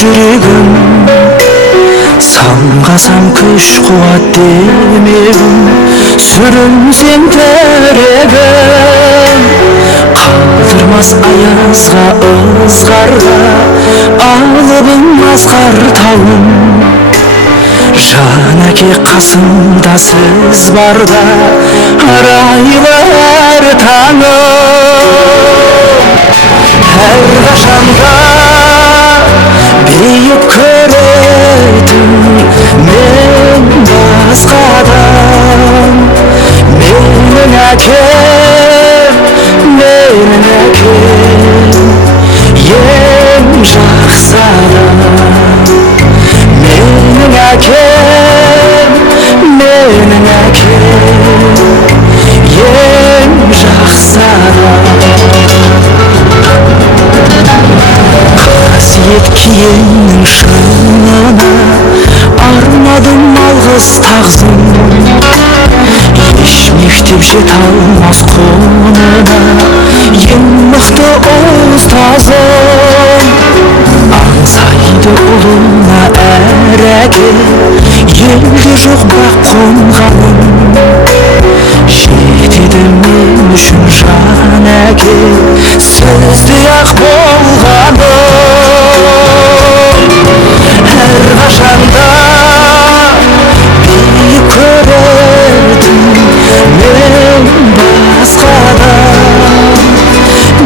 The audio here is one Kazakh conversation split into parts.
жүрегім самғасам күш қуат демегім сүрінсем тірегім қалдырмас аязға ызғарға алыбым асқар тауым жан әке қасымда сіз барда арайлы әр таңым әрқашанда биік көретін мен басқадан менің әкем ең жақсы адам менің әкем ең жақсы адам қасиет киеннің шыңына арнадым алғыс тағзым еш мектеп жете алмас құнына ең мықты ұстазым аңсайды ұлына әр әке елде жоқ бірақ қонғаным жетеді мен үшін жан әке сіздей ақ болғаным әрқашанда биік көретін мен басқадан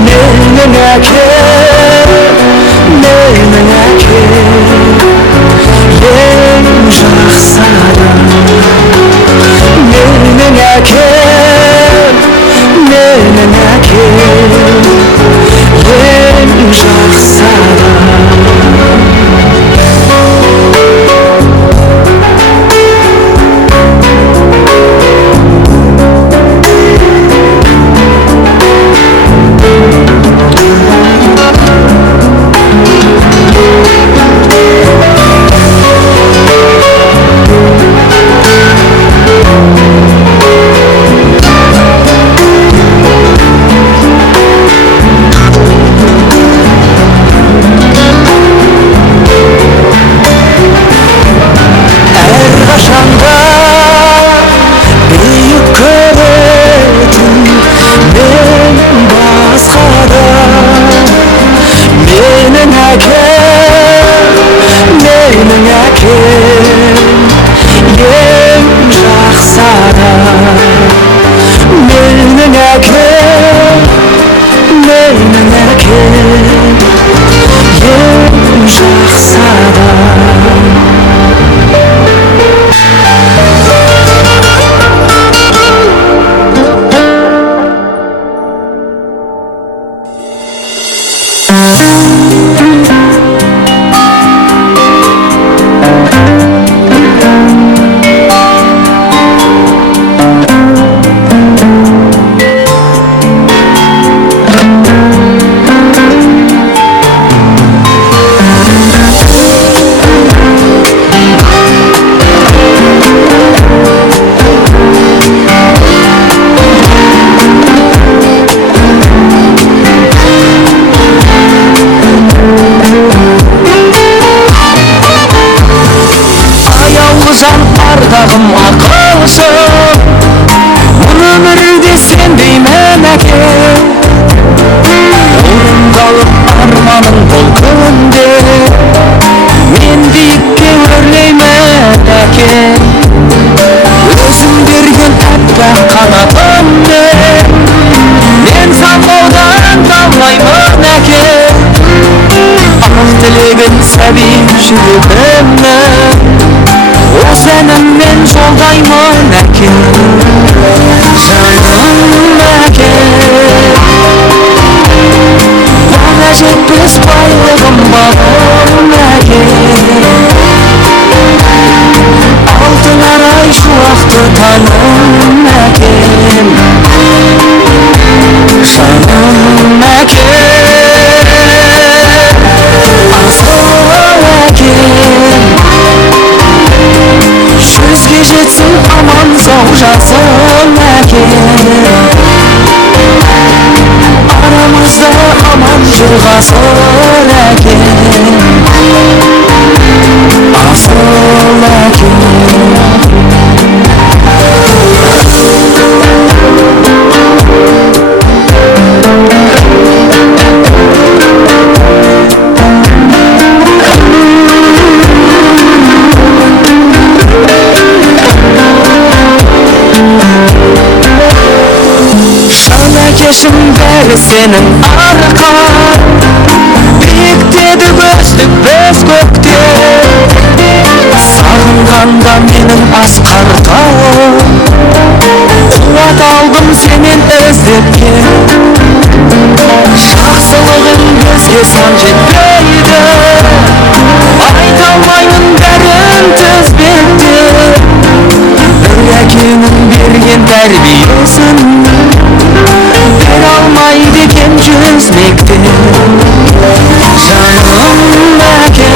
менің әкем ең жақсы адам менің әкем ең жақсы адам жетсін аман сау жасыл әкем. Арамызда аман жүр ғасыр әкем. Асыл әкем. Кешім бәрі сенің арқан, биіктеді көздік біз көкте. Сағынғанда менің асқар тауым, қуат алдым сенен іздеп кел. Жақсылығың көзге сан жетпейді, айта алмаймын бәрін тізбекте. Бір әкенің берген тәрбиесін бере алмайды екен жүз мектеп. Жаным әкем,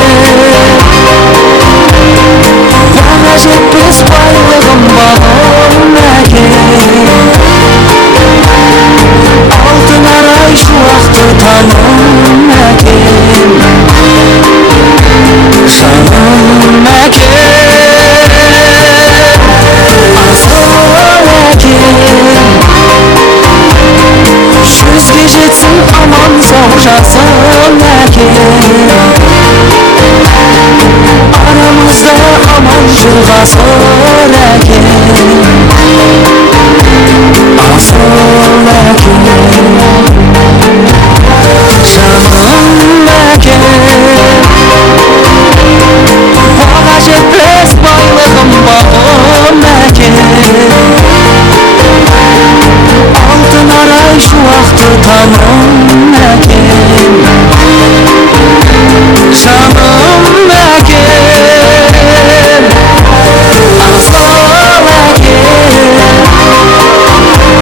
баға жетпес байлығым бағым әкем. Алтын арай шуақты таным әкем. Жаным әкем, асыл әкем. Жүзге жетсін аман сау жасыл әкем. Арамызда аман жүр ғасыр әкем.